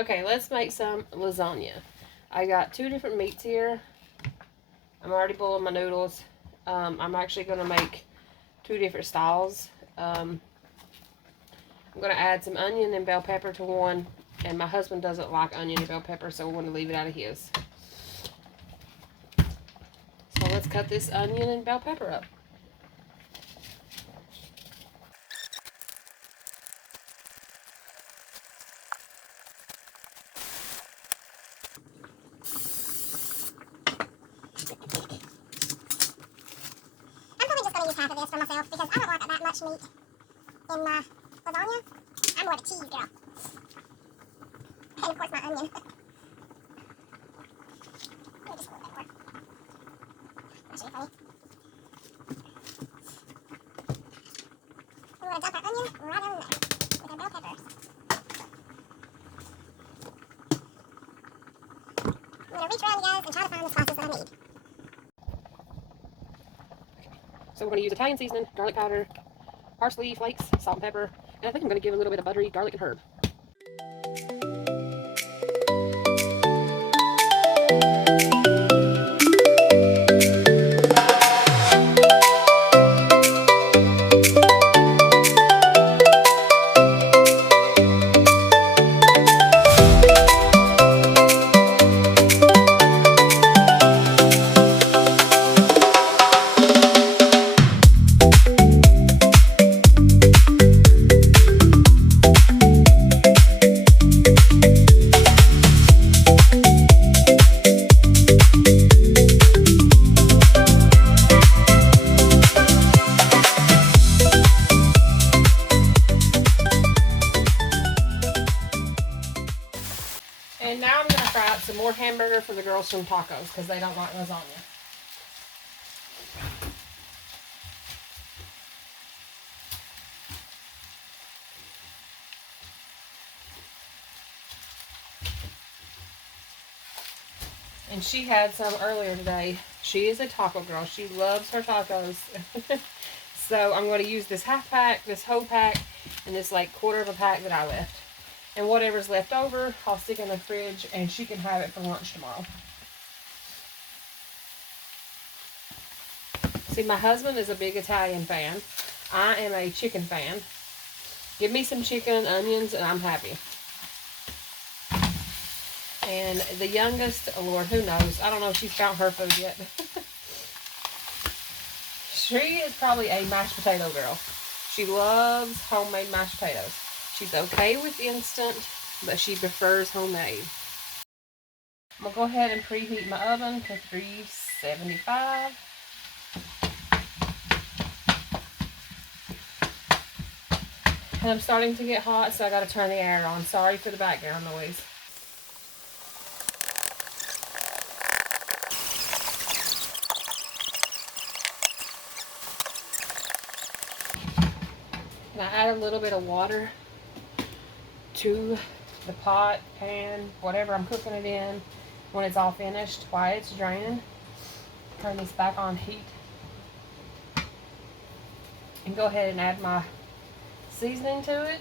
Okay, let's make some lasagna. I got 2 different meats here. I'm already boiling my noodles. I'm actually going to make 2 different styles. I'm going to add some onion and bell pepper to one. And my husband doesn't like onion and bell pepper, so we're going to leave it out of his. So let's cut this onion and bell pepper up. Half of this for myself because I don't like that much meat in my lasagna. I'm more of a cheese girl. And of course my onion. Let me just a little bit more. That's really funny. We're going to dump our onion right on there with our bell peppers. I'm going to reach around, you guys, and try to find the spices that I need. So we're going to use Italian seasoning, garlic powder, parsley flakes, salt and pepper, and I think I'm going to give a little bit of buttery garlic and herb. And now I'm going to fry up some more hamburger for the girls from tacos because they don't like lasagna. And she had some earlier today. She is a taco girl. She loves her tacos. So I'm going to use this half pack, this whole pack, and this like quarter of a pack that I left. And whatever's left over, I'll stick in the fridge and she can have it for lunch tomorrow. See, my husband is a big Italian fan. I am a chicken fan. Give me some chicken, onions, and I'm happy. And the youngest, oh Lord, who knows? I don't know if she's found her food yet. She is probably a mashed potato girl. She loves homemade mashed potatoes. She's okay with instant, but she prefers homemade. I'm going to go ahead and preheat my oven to 375. And I'm starting to get hot, so I got to turn the air on. Sorry for the background noise. And I add a little bit of water to the pot, pan, whatever I'm cooking it in. When it's all finished, while it's draining, turn this back on heat. And go ahead and add my seasoning to it.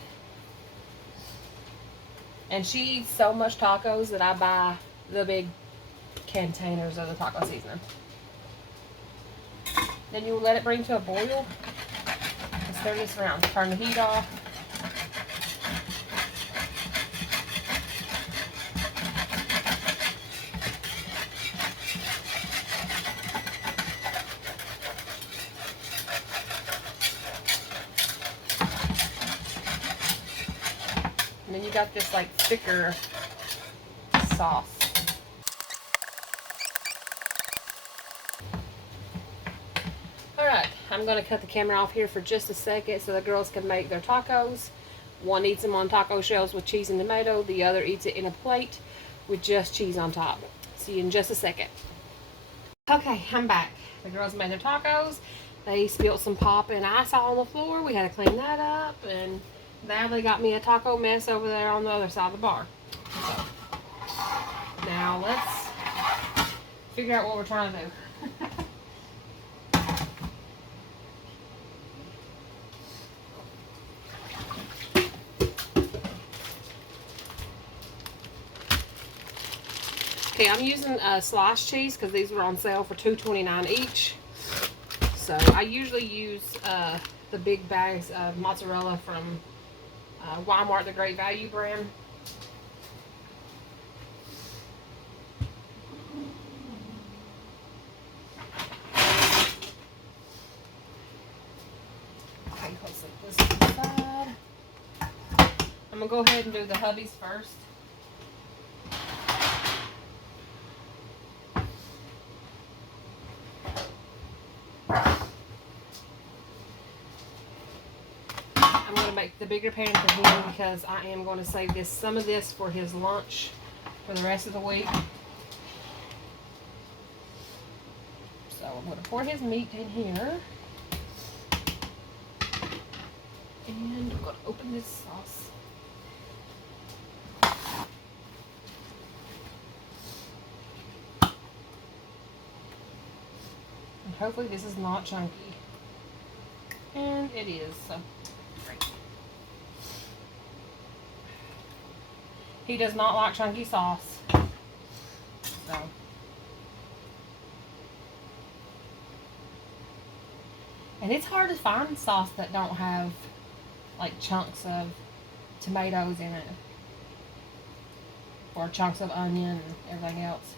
And she eats so much tacos that I buy the big containers of the taco seasoning. Then you will let it bring to a boil. And stir this around. Turn the heat off. And then you got this like thicker sauce. Alright, I'm going to cut the camera off here for just a second so the girls can make their tacos. One eats them on taco shells with cheese and tomato. The other eats it in a plate with just cheese on top. See you in just a second. Okay, I'm back. The girls made their tacos. They spilled some pop and ice all on the floor. We had to clean that up, and now they got me a taco mess over there on the other side of the bar. So, now let's figure out what we're trying to do. Okay, I'm using sliced cheese because these were on sale for $2.29 each. So I usually use the big bags of mozzarella from Walmart, the Great Value brand. Okay, let's set this aside. I'm gonna go ahead and do the hubbies first. I'm going to make the bigger pan for him because I am going to save some of this for his lunch for the rest of the week. So I'm going to pour his meat in here. And I'm going to open this sauce. And hopefully this is not chunky. And it is, so great. He does not like chunky sauce. So. And it's hard to find sauce that don't have like chunks of tomatoes in it. Or chunks of onion and everything else.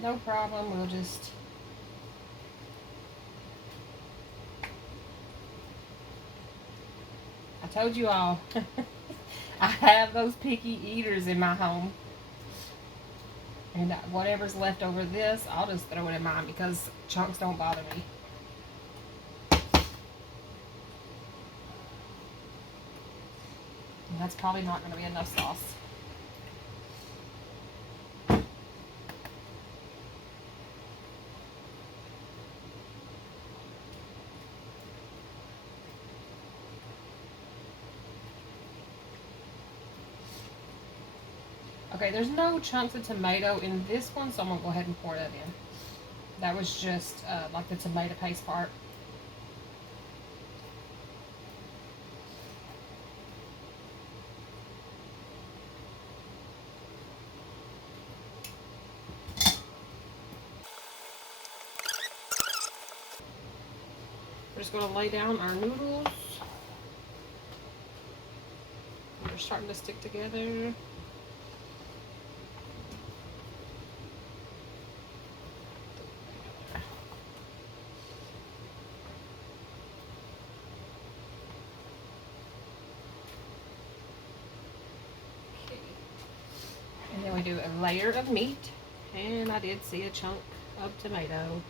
No problem, we'll just I told you all I have those picky eaters in my home. And whatever's left over this, I'll just throw it in mine because chunks don't bother me. And that's probably not going to be enough sauce. Okay, there's no chunks of tomato in this one, so I'm going to go ahead and pour that in. That was just like the tomato paste part. We're just going to lay down our noodles. They're starting to stick together. And then we do a layer of meat. And I did see a chunk of tomato.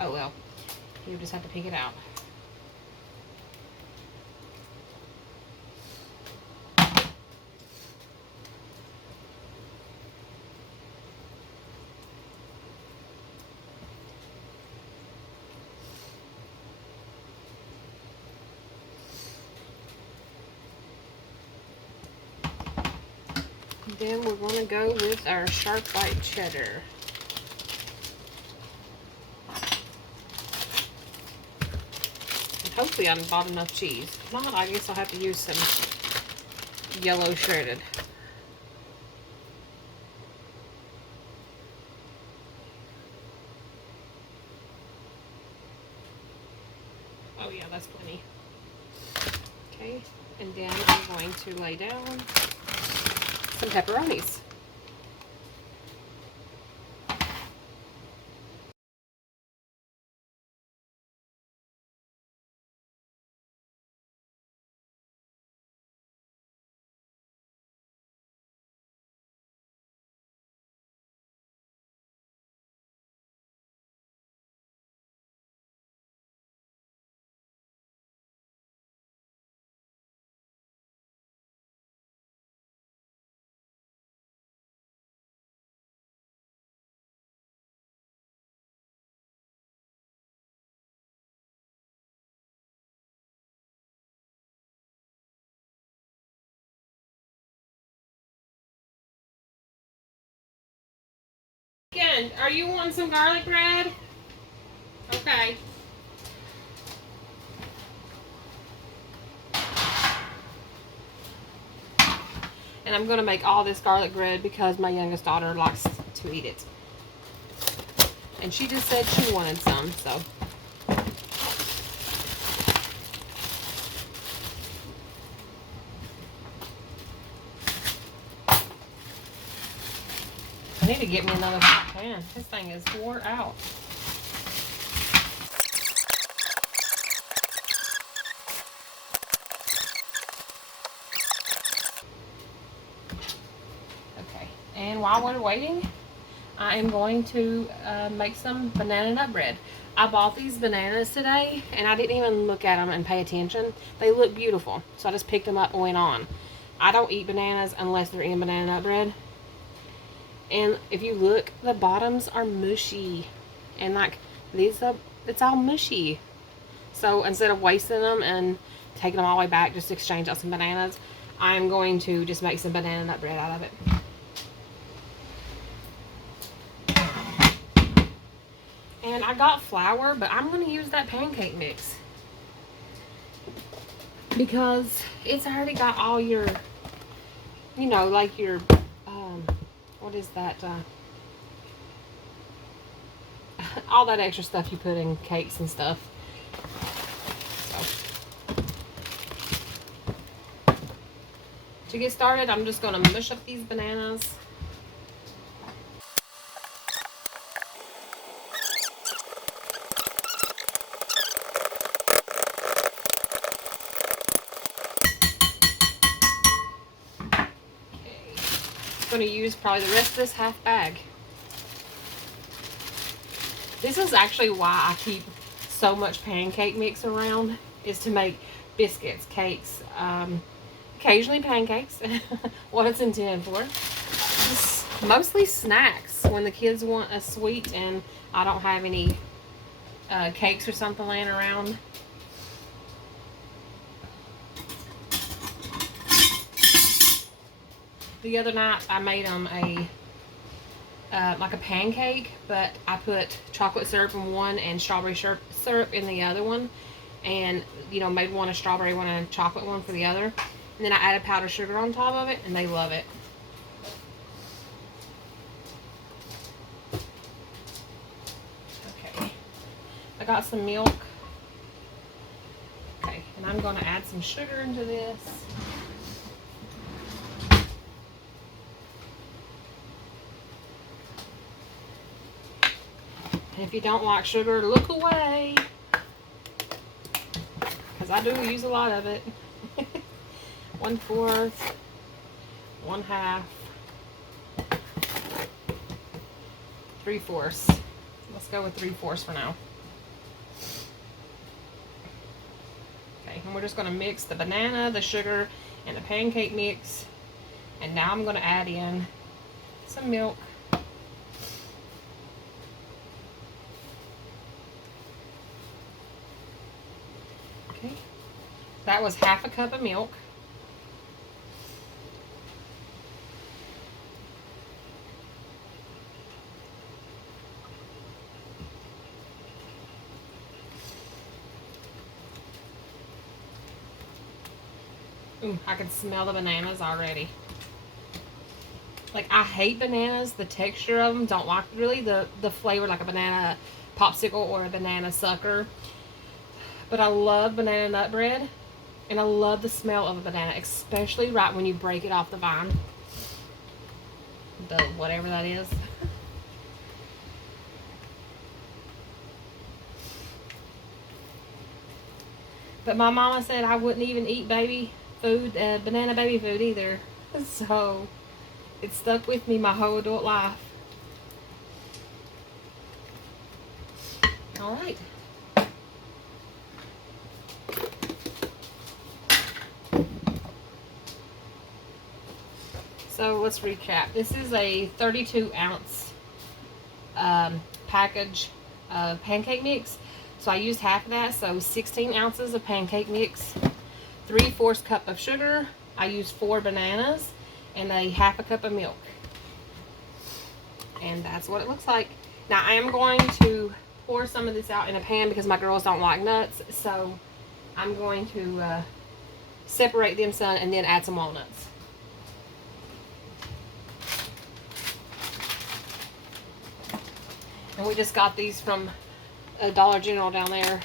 Oh well, you just have to pick it out. Then we're going to go with our sharp white cheddar. And hopefully I bought enough cheese. If not, I guess I'll have to use some yellow shredded. Oh yeah, that's plenty. Okay, and then I'm going to lay down some pepperonis. Again, are you wanting some garlic bread? Okay. And I'm going to make all this garlic bread because my youngest daughter likes to eat it. And she just said she wanted some, so. I need to get me another hot pan. This thing is wore out. Okay, and while we're waiting, I am going to make some banana nut bread. I bought these bananas today, and I didn't even look at them and pay attention. They look beautiful, so I just picked them up and went on. I don't eat bananas unless they're in banana nut bread. And if you look, the bottoms are mushy. And like, these are, it's all mushy. So instead of wasting them and taking them all the way back just to exchange out some bananas, I'm going to just make some banana nut bread out of it. And I got flour, but I'm going to use that pancake mix. Because it's already got all your, you know, like your, what is that, all that extra stuff you put in cakes and stuff. So, to get started, I'm just going to mush up these bananas. I'm going to use probably the rest of this half bag. This is actually why I keep so much pancake mix around, is to make biscuits, cakes, occasionally pancakes, what it's intended for. Just mostly snacks when the kids want a sweet and I don't have any cakes or something laying around. The other night I made them like a pancake, but I put chocolate syrup in one and strawberry syrup in the other one, and you know, made one a strawberry one and a chocolate one for the other, and then I added powdered sugar on top of it, and they love it. Okay, I got some milk. Okay, and I'm going to add some sugar into this. And if you don't like sugar, look away, because I do use a lot of it. 1/4, 1/2, 3/4. Let's go with 3/4 for now. Okay, and we're just going to mix the banana, the sugar, and the pancake mix. And now I'm going to add in some milk. That was 1/2 cup of milk. Ooh, I can smell the bananas already. Like, I hate bananas, the texture of them. Don't like really the flavor, like a banana popsicle or a banana sucker. But I love banana nut bread. And I love the smell of a banana, especially right when you break it off the vine. The whatever that is. But my mama said I wouldn't even eat baby food, banana baby food either. So it stuck with me my whole adult life. All right. So let's recap. This is a 32-ounce package of pancake mix. So I used half of that, so 16 ounces of pancake mix, 3/4 cup of sugar. I used 4 bananas and a 1/2 cup of milk. And that's what it looks like. Now I am going to pour some of this out in a pan because my girls don't like nuts. So I'm going to separate them some and then add some walnuts. And we just got these from Dollar General down there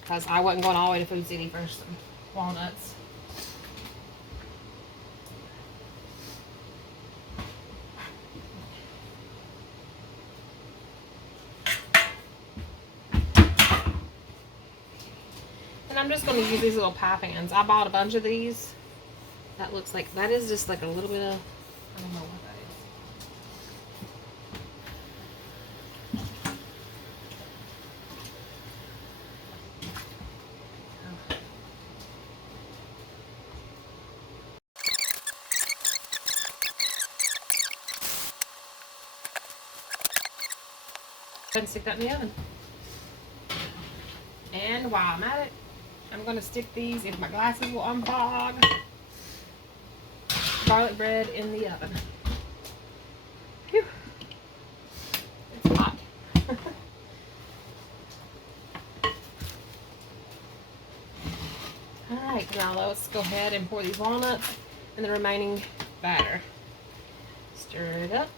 because I wasn't going all the way to Food City for some walnuts. And I'm just going to use these little pie pans. I bought a bunch of these. That looks like, that is just like a little bit of, I don't know what that is. Go ahead and stick that in the oven. And while I'm at it, I'm going to stick these, if my glasses will unfog, garlic bread in the oven. Whew. It's hot. Alright, now let's go ahead and pour these walnuts and the remaining batter. Stir it up.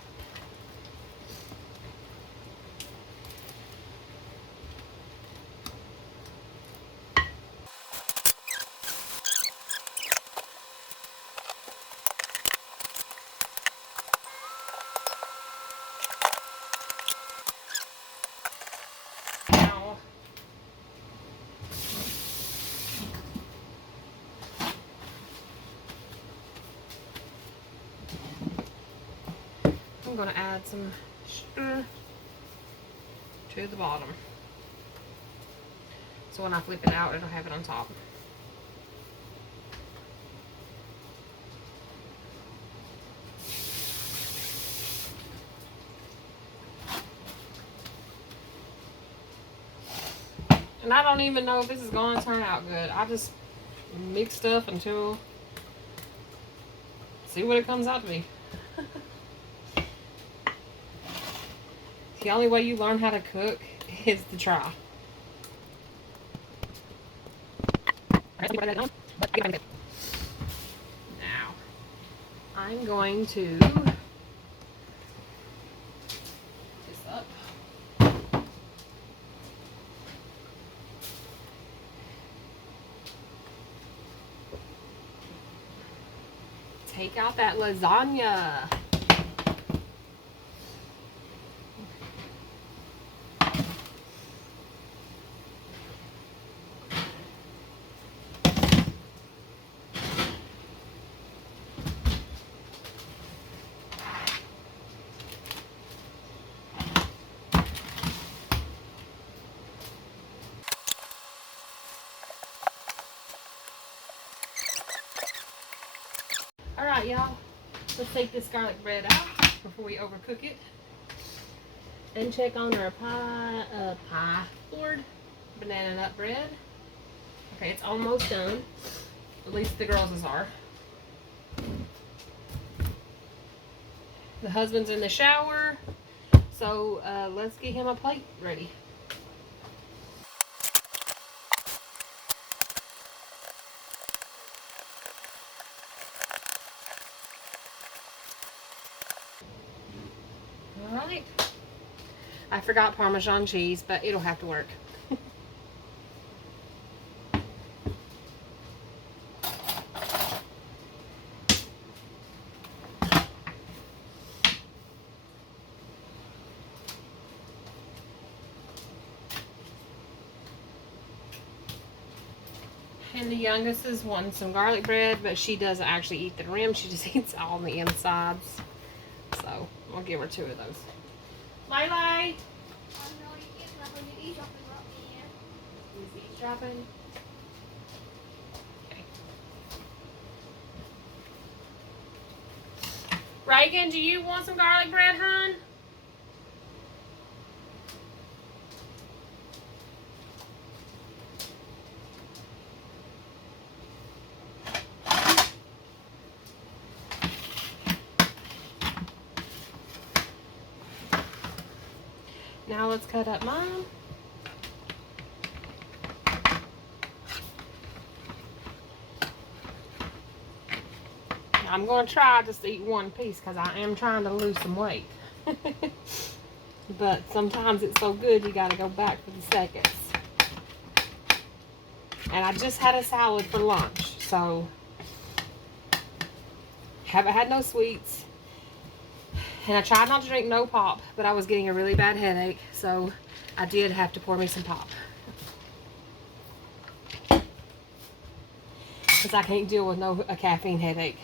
Now, I'm going to add some sugar to the bottom. So when I flip it out, it'll have it on top. And I don't even know if this is going to turn out good. I just mix stuff until see what it comes out to be. The only way you learn how to cook is to try. Now, I'm going to this up. Take out that lasagna. Alright, y'all. Let's take this garlic bread out before we overcook it. And check on our pie board. Banana nut bread. Okay, it's almost done. At least the girls' are. The husband's in the shower. So let's get him a plate ready. Alright. I forgot Parmesan cheese, but it'll have to work. And the youngest is wanting some garlic bread, but she doesn't actually eat the rim. She just eats all the insides. So I'll give her 2 of those. Lay. Is eavesdropping? Okay. Reagan, do you want some garlic bread, hon? Now let's cut up mine. I'm going to try just to eat one piece because I am trying to lose some weight. But sometimes it's so good you gotta go back for the seconds. And I just had a salad for lunch, so haven't had no sweets. And I tried not to drink no pop, but I was getting a really bad headache, so I did have to pour me some pop. Because I can't deal with a caffeine headache.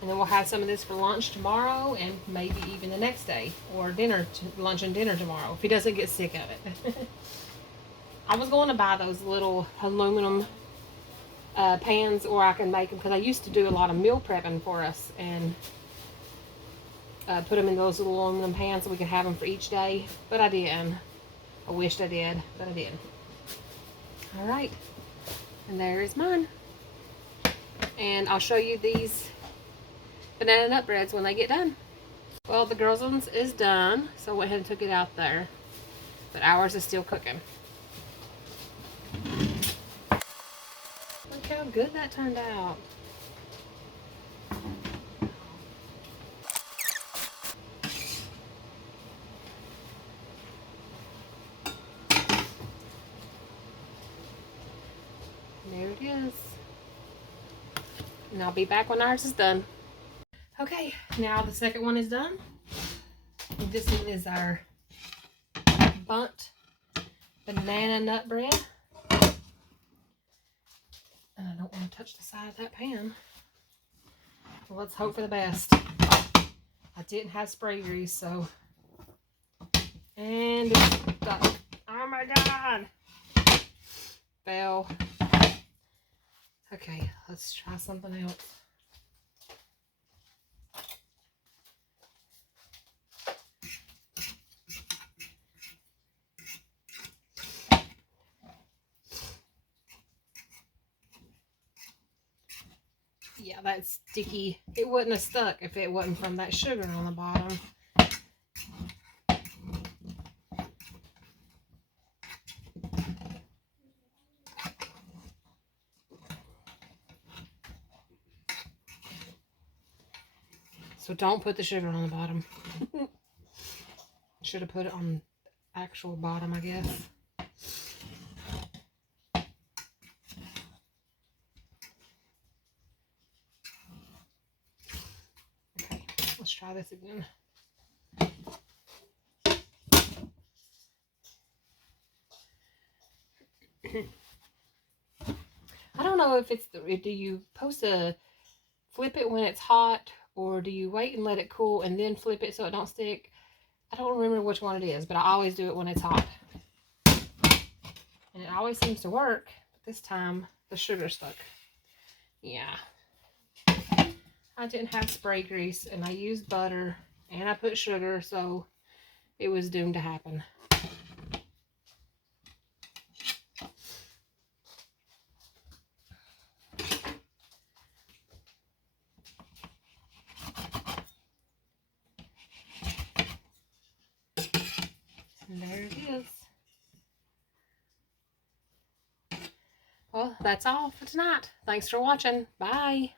And then we'll have some of this for lunch tomorrow and maybe even the next day. Or dinner, lunch and dinner tomorrow, if he doesn't get sick of it. I was going to buy those little aluminum pans, or I can make them, because I used to do a lot of meal prepping for us and put them in those little aluminum pans so we could have them for each day. But I didn't. I wished I did, but I didn't. All right, and there's mine. And I'll show you these banana nut breads when they get done. Well, the girls' ones is done, so I went ahead and took it out there. But ours is still cooking. Look how good that turned out. There it is. And I'll be back when ours is done. Okay, now the second one is done. And this one is our bundt banana nut bread. And I don't want to touch the side of that pan. Well, let's hope for the best. I didn't have spray grease, so. And it's stuck. Oh my God. Fell. Okay, let's try something else. Yeah, that's sticky. It wouldn't have stuck if it wasn't from that sugar on the bottom. So don't put the sugar on the bottom. Should have put it on the actual bottom, I guess. Okay, let's try this again. I don't know if it's do you supposed to flip it when it's hot, or do you wait and let it cool and then flip it so it don't stick? I don't remember which one it is, but I always do it when it's hot. And it always seems to work, but this time the sugar stuck. Yeah. I didn't have spray grease, and I used butter, and I put sugar, so it was doomed to happen. And there it is. Well, that's all for tonight. Thanks for watching. Bye.